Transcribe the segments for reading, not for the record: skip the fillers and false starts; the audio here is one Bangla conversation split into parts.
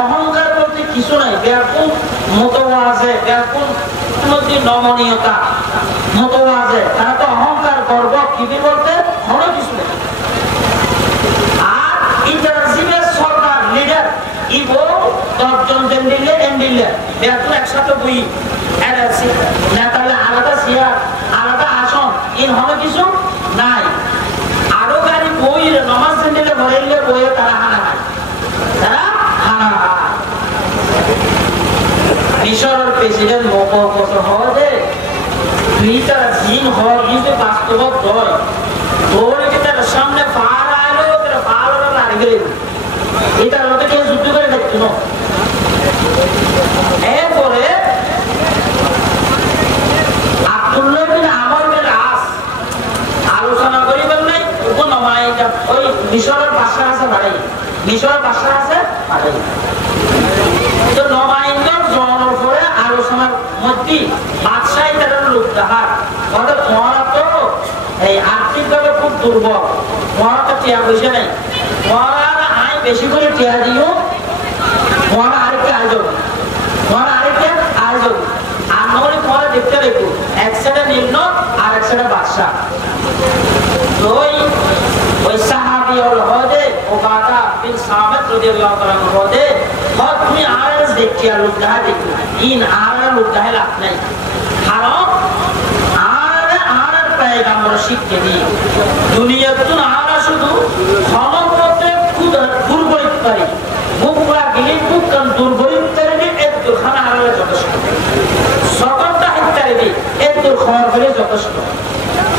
অহংকার বলতে কিছু নাই, ব্যাকুল মতওয়াজে, ব্যাকুল মধ্যে নমনীয়তা মতওয়াজে, তারা তো অহংকার গর্ব কিবি বলতে কোনো কিছু নেই। আর ইন্টারজিমের সরকার লিডার ইবো 10 জন এন্ডিলে ব্যাকুল একসাথে বই এলএসি নেতালে আলাদা চেয়ার আলাদা আসন ইন হলো কিছু নাই। আরো গাড়ি বই নমাজ দিলে ভরাইলে বইয়ে তারা হানা খায়, তারা হানা খায়। মিশরের প্রেসিডেন্ট মোহাম্মদ হওয়াতে দুইটা দিন হওয়ার কিন্তু বাস্তব দয় দৌড়ে তার সামনে পাহাড় আলো তারা পাহাড় লাগে গেলে এটার মধ্যে কেউ যুদ্ধ করে দেখতো না। এরপরে আব্দুল্লাহ বিন আমর বিন আস আলোচনা করিবেন নাই উপনমাইটা ওই মিশরের বাদশা আছে বাড়াই, মিশরের বাদশা আছে বাড়াই। তো নমাইন্দার জনের পরে আলোচনার মধ্যে বাদশাহ তারা লোক দেখার অর্থাৎ মহারা তো এই আর্থিকভাবে খুব দুর্বল, মহারা তো টিয়া পয়সা নেই, মহারা আয় বেশি করে টিয়া দিও, মহারা আরেকটা আয়োজন, মহারা আরেকটা আয়োজন। আর নহলে মহারা দেখতে রেখো এক সাইডে নিম্ন আর এক সাইডে বাদশাহ। ওই সাহাবী হদে ওবাদা বিন সামিত রাদিয়াল্লাহু তাআলা হদে হদ তুমি আরজ দেখি আর লোক দেখা দেখো ইন আর লোক দেখা লাভ নাই, কারণ আর পয়গম্বর শিক্ষা দি দুনিয়াতুন আর শুধু সমপথে দুর্বলিত পারি মুখরা গিলি মুখকান দুর্বলিত করে একটু খানা হারালে যথেষ্ট, সকলটা হিতারে দি একটু খাওয়ার হলে যথেষ্ট।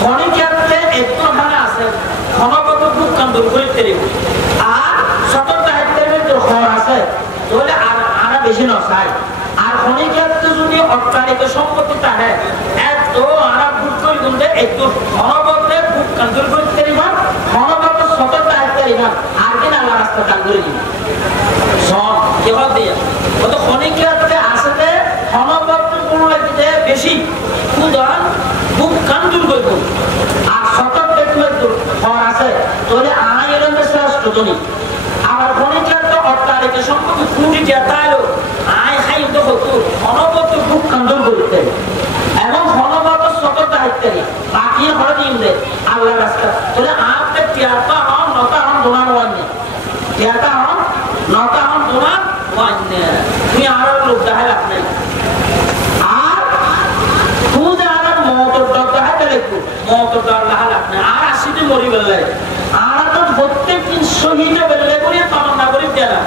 খনিকাতে একটু খানা আছে সমপথ মুখকান দুর্বলিত করে আর সকলটা হিতারে একটু খাওয়ার আছে তাহলে আর বেশি নয়। আর খনিকাতে যদি অট্টালিকা সম্পত্তি থাকে এত আর বুক করে গুনতে একটু সমপথে মুখকান দুর্বলিত করে সমপথ সকলটা হিতারে আর দিন আল্লাহ রাস্তা দান করে দিন সব কেবল দিয়ে কত খনিকাতে আসতে সমপথ কোনো লাগতে বেশি উদান বুক কান দূর করব আর সকল দেখতে খর আছে তাহলে আয় এরকম শ্রেষ্ঠ জনি। আবার খনিকাতে অট্টালিকা সম্পত্তি কুটি জেতালো আয় খাই তো হতো সমপথ বুক কান দূর করতে এবং সমপথ সকল দায়িত্ব বাকি হরে দিন দে আল্লাহ রাস্তা তাহলে আপনি টিয়াটা হন নটা হন দোনার ওয়ান্নে টিয়াটা হন নটা হন দোনার ওয়ান্নে তুমি আর লোক দেখাই লাভ নেই। আর তুমি যে আর মতর দর দেখাইতে লাগবো মতর দর দেখা লাভ নেই। আর আসিতে মরি বেললে আর তো প্রত্যেক দিন শহীদ বেললে করে তমন্না করি দেনা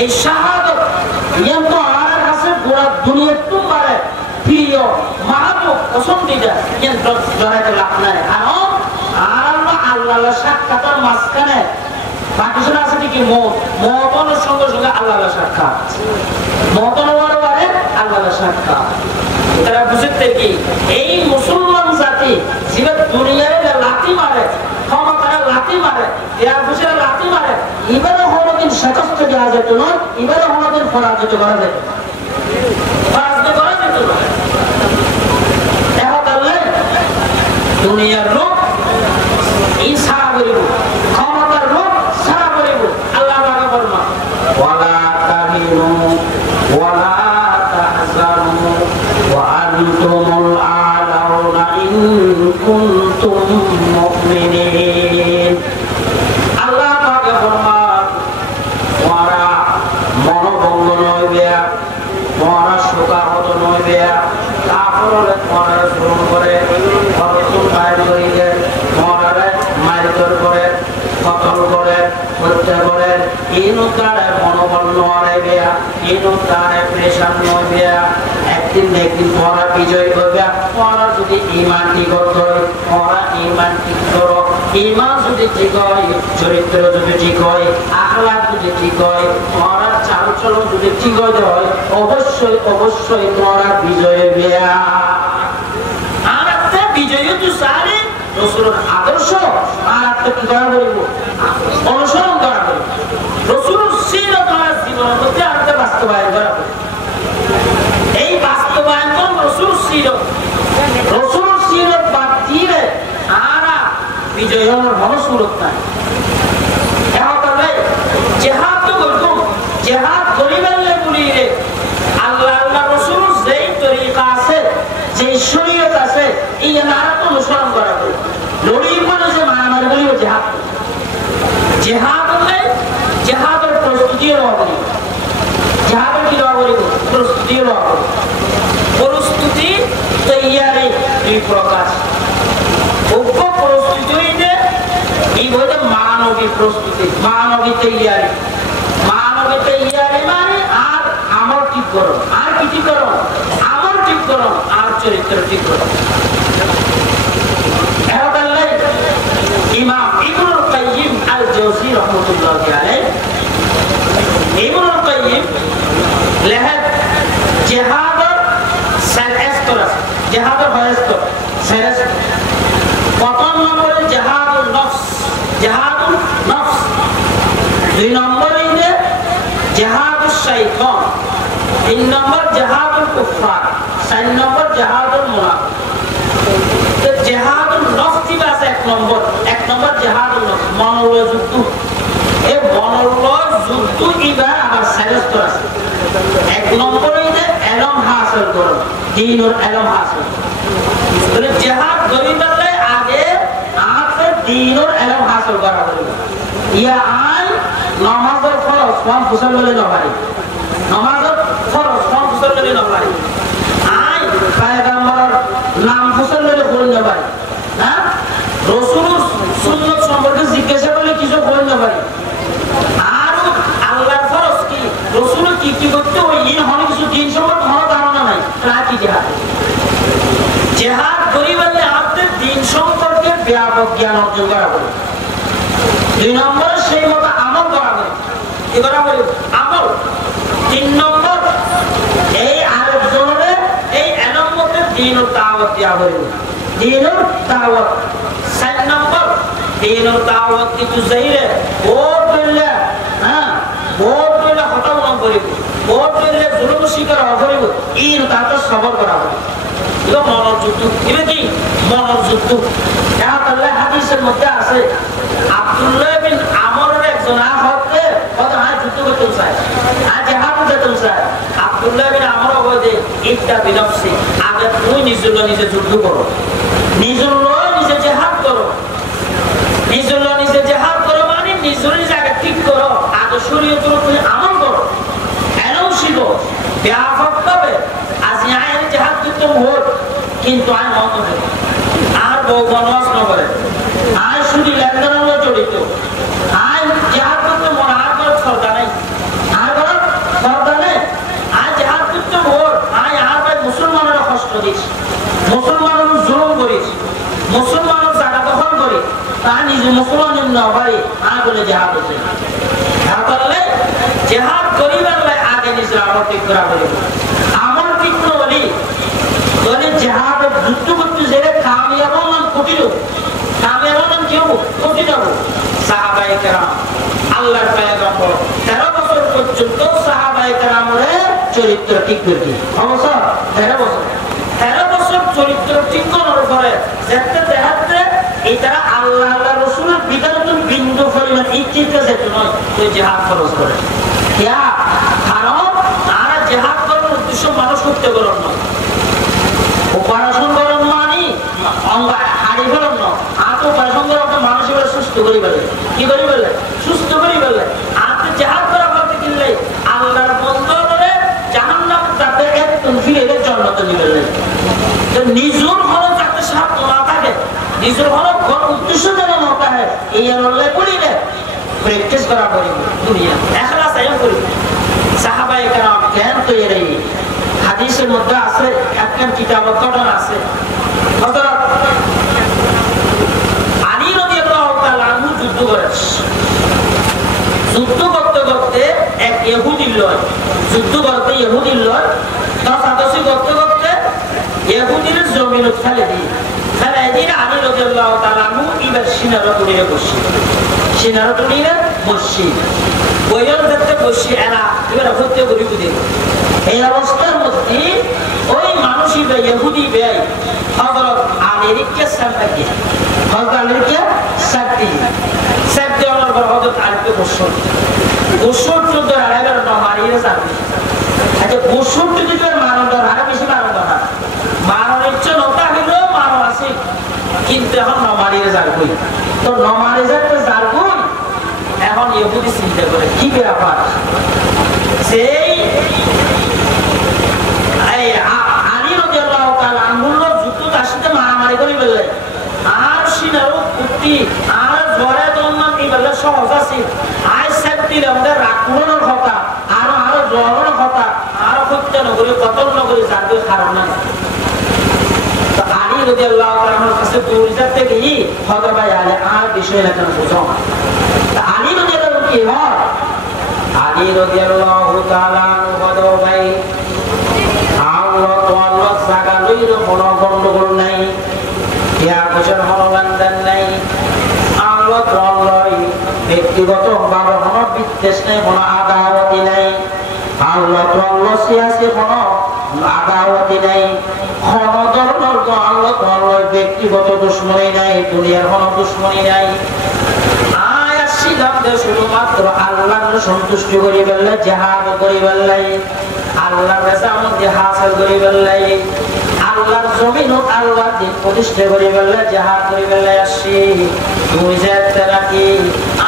এই শাহাদত ইয়াম তো আর কাছে পুরো দুনিয়া তোমারে প্রিয় মারাত্মক পছন্দিদা ইয়াম দর দেখাইতে লাভ নাই। কারণ আর আল্লাহর সাক্ষাতের মাঝখানে পাকিস্তান আছে কি মতনের সঙ্গে সঙ্গে আল্লাহর সাক্ষাৎ, মতনের বারে আল্লাহর সাক্ষাৎ। তারা বুঝতে কি এই মুসলমান জাতি যেটা দুনিয়ায় লাথি মারে ক্ষমতায় লাথি মারে এরা বুঝে লাথি মারে এবারে কোনোদিন সচেষ্ট দেওয়া যেত নয়, এবারে কোনোদিন পরাজিত করা যেত পরাজিত করা যেত না। এখন তাহলে দুনিয়ার লোক এই সারা করিব ক্ষমতার লোক সারা করিব আল্লাহ পাকে বলমা ওয়ালা তাহিনু ওয়ালা তাহজানু ওয়া আনতুমুল আ'লাউনা ইন কুনতুম মুমিনিন। আল্লাহ পাকে বলমা ওয়ারা মনোভঙ্গ নইবে ওয়ারা শোকাহত নইবে কাফেররে ওয়ারা শুরু করে অর্থন বাইর করিলে ওয়ারা মাইতর করে কতল করে হত্যা করে ইনুতারে মনোবল নড়াইবে ইনুতারে প্রেশার নইবে একদিন একদিন ওরা বিজয় করবে। ওরা যদি ঈমান ঠিক হয় ওরা ঈমান ঠিক করো, ঈমান যদি ঠিক হয় চরিত্র যদি ঠিক হয় আখলাক যদি ঠিক হয় ওরা চালচলন যদি ঠিক হয় অবশ্যই অবশ্যই তোমরা বিজয় হবে। আর একটা বিজয় তো সারে রাসূলের আদর্শ আর একটা কি করা বলব অনুসরণ করা বলব রাসূলের সিরাত আর জীবনের মধ্যে আরেকটা বাস্তবায়ন করা বলব। এই বাস্তবায়ন কোন রাসূলের সিরাত বাদ দিয়ে আর বিজয়ের কোনো সুরত নাই। এখন তাহলে জিহাদ তো বলবো জিহাদ করিবেলে বলিরে আল্লাহ আল্লাহ রাসূল যেই তরিকা আছে যে শরীয়ত আছে এই নারা তো অনুসরণ করা হবে লড়ি বলে যে মারামারি বলিও জিহাদ জিহাদ হলে জিহাদের প্রস্তুতিও হবে জিহাদের কি হবে প্রস্তুতিও হবে প্রস্তুতি তৈয়ারি দুই প্রকার উপ প্রস্তুতি হইতে এই বইতে মানবিক প্রস্তুতি মানবিক তৈয়ারি মানে আর আমল ঠিক করো আর কি ঠিক করো আমল ঠিক করো আর চরিত্র ঠিক করো ইমাম ইবনুল কাইয়িম আল জাওজি রাহমাতুল্লাহি আলাইহি ইবনুল কাইয়িম লেখেন জিহাদের সালাস্তর জিহাদের হয়স্তর সালাস্তর প্রথম নম্বরে জিহাদুল নফস দুই নম্বরে জিহাদুশ শাইতান তিন নম্বর জিহাদুল কুফার চার নম্বর জিহাদুল মুনাফিক তো জিহাদুল নফস আছে এক নম্বর জিহাদুল নফস মনোলয় যুদ্ধ এই মনোলয় যুদ্ধ ইবা আবার সালাস্তর আছে এক নম্বরে ইলম হাসিল করো দ্বীনুল ইলম হাসিল তাহলে জিহাদ করিতে আগে আপনি দ্বীনুল ইলম হাসিল করা হবে ইয়া আই নামাজের ফরজ কোন ফুসল বলে না পারি নামাজের ফরজ কোন ফুসল বলে না পারি আই পয়গম্বরের নাম ফুসল বলে বলে না পারি হ্যাঁ রাসূলুর সুন্নাত সম্পর্কে জিজ্ঞাসা করলে কিছু বলে না পারি আর আল্লাহর ফরজ কি রাসূল কি করতে ওই ইন হনে কিছু দিন সম্পর্কে কোনো ধারণা নাই প্রায় কি জিহাদ করিলে আপনি দিন সম্পর্কে ব্যাপক জ্ঞান অর্জন করা হবে দুই নম্বর সেই মতো আমল করা হবে এবার আমল তিন নম্বর এই আরেকজনের এই এলম মতে দ্বীনুল দাওয়াত দেওয়া হবে দ্বীনুল দাওয়াত চার নম্বর দ্বীনুল দাওয়াত কিছু জাহিরে ভোট দিলে হ্যাঁ ভোট দিলে হতাশ করিব ভোট দিলে জুলুম শিকার করিব এই তাতে সবর করা হবে এটা মনের যুদ্ধ এটা কি মনের যুদ্ধ তাহলে হাদিসের মধ্যে আছে আব্দুল্লাহ বিন আমরের একজন হতে কত হাত যুদ্ধ করতে চায় আর জিহাদ করতে চায় আব্দুল্লাহ বিন আমর বলে একটা বিনফসি আগে তুই নিজে যুদ্ধ করো নিজে জিহাদ করো নিজে জিহাদ করো মানে নিজে আগে ঠিক করো আগে শরীয়তের উপরে আমল করো এনাও শিখো ব্যাপক ভাবে আজ আইন জিহাদ করতে ভোট কিন্তু আইন মত আর বউ বনবাস ন করে আর শুধু লেনদেনের জড়িত আইন জিহাদ করতে মনে আর কোনো সরদা নেই আর কোনো সরদা নেই আর জিহাদ করতে ভোট আই আর ভাই মুসলমানের কষ্ট দিস মুসলমানের জুলুম করিস মুসলমানের জায়গা দখল করি তা নিজে মুসলমানের না ভাই আর বলে জিহাদ হচ্ছে করলে জিহাদ করিবার আগে নিজের আমল ঠিক করা করিব আমল ঠিক নলি বলে জিহাদ যুদ্ধ করতে যে কামিয়াব মান কঠিন কামিয়াব মান কি হবো কঠিন হবো সাহাবায়ে কেরাম আল্লাহর পয়গম্বর 13 বছর পর্যন্ত সাহাবায়ে কেরামের চরিত্র ঠিক করতে অবশ্য 13 বছর চরিত্র ঠিক করার পরে যেতে দেখাতে এটা আল্লাহ রাসূলের বিধানের বিন্দু পরিমাণ ইচ্ছিত যেতে নয় তো জিহাদ ফরজ করে ইয়া কারণ তারা জিহাদ করার উদ্দেশ্য মানুষ করতে করেন না অপারেশন করেন মানে অঙ্গ হাড়ি ফেলেন না আর তো অপারেশন করে মানুষের সুস্থ করি বলে কি করি বলে সুস্থ করি বলে আপনি জিহাদ করা বলতে কিনলে আল্লাহর বন্ধরে জাহান্নাম যাতে একদম ফিরে জান্নাতে নিয়ে গেলেন তো নিজের হলো যাতে সাধ্য না থাকে নিজের হলো উদ্দেশ্য যেন না থাকে এই আল্লাহ করিলে প্র্যাকটিস করা করিব দুনিয়া এখলাস আইন করিব সাহাবায়ে কেরাম জ্ঞান তৈরি হাদিসের মধ্যে আছে একটা কিতাব ঘটনা আছে হযরত আলী রাদিয়াল্লাহু তাআলা আনহু যুদ্ধ করেছে যুদ্ধ করতে করতে এক ইহুদি লয় যুদ্ধ করতে ইহুদি লয় দশাদশি করতে করতে ইহুদির জমিন ফেলে দিয়ে ফেলে দিয়ে আলী রাদিয়াল্লাহু তাআলা আনহু এবার সিনারতুলিয়ে বসে সিনারতুলিয়ে বসে বইয়ের দেখতে বসে এলা এবার হত্যা করি বুঝে এই অবস্থার মধ্যে ওই মানুষই বা ইহুদি ভাই হযরত আলীকে সাথে হযরত আলীকে সাথে আমার বড় হযরত আলীকে বসে বসে তো আড়াইবার না যাবে আচ্ছা 62 দিনের মানব আরো বেশি মানব না মানব ইচ্ছা নতা হইলেও মানব আছে কিন্তু এখন নমারিয়ে যাবই তো নমারিয়ে যাতে যাবই এখন ইহুদি চিন্তা করে কি ব্যাপার সেই আলী রাদিয়াল্লাহু তাআলা আনহুর যুদ্ধ আসতে মারামারি করে বললেন আর সিনারও কুত্তি আর জরে দন্না কি বললে সহজ আছে আই সেফটি আমাদের রাখুনোর কথা আর জরর কথা আর হত্যা নগরী কতল নগরী যাবে কারণে তো আলী রাদিয়াল্লাহু তাআলার কাছে দৌড়ে থেকে কি হবে ভাই আলী আর বিষয় না কেন বুঝো তো আলী রাদিয়াল্লাহু কি হয় আলী রাদিয়াল্লাহু তাআলা বড় ভাই আল্লাহ তো আল্লাহ জায়গা লইরো কোনো গন্ডগোল নাই ইয়া বছর হলবান্দান নাই আল্লাহ তো আল্লাহ ব্যক্তিগত ভাবে কোনো বিদ্বেষ নাই কোনো আদাওয়াতি নাই আল্লাহ তো আল্লাহ সিয়াসি কোনো আদাওয়াতি নাই কোনো ধরনের তো আল্লাহ তো আল্লাহ ব্যক্তিগত দুশ্মনী নাই দুনিয়ার কোনো দুশ্মনী নাই শুধুমাত্র আল্লাহর সন্তুষ্টি করি বললে জিহাদ করি বললাই আল্লাহর রেজামতে হাসিল করি বললাই আল্লাহর জমিন ও আল্লাহর দিন প্রতিষ্ঠা করি বললে জিহাদ করি বললাই আসি তুমি যে তেরাকি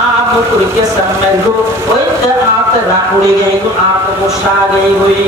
আপ করিকে সামনে ওই তে আপ রাখুড়ি গই আপ মুশা গই হই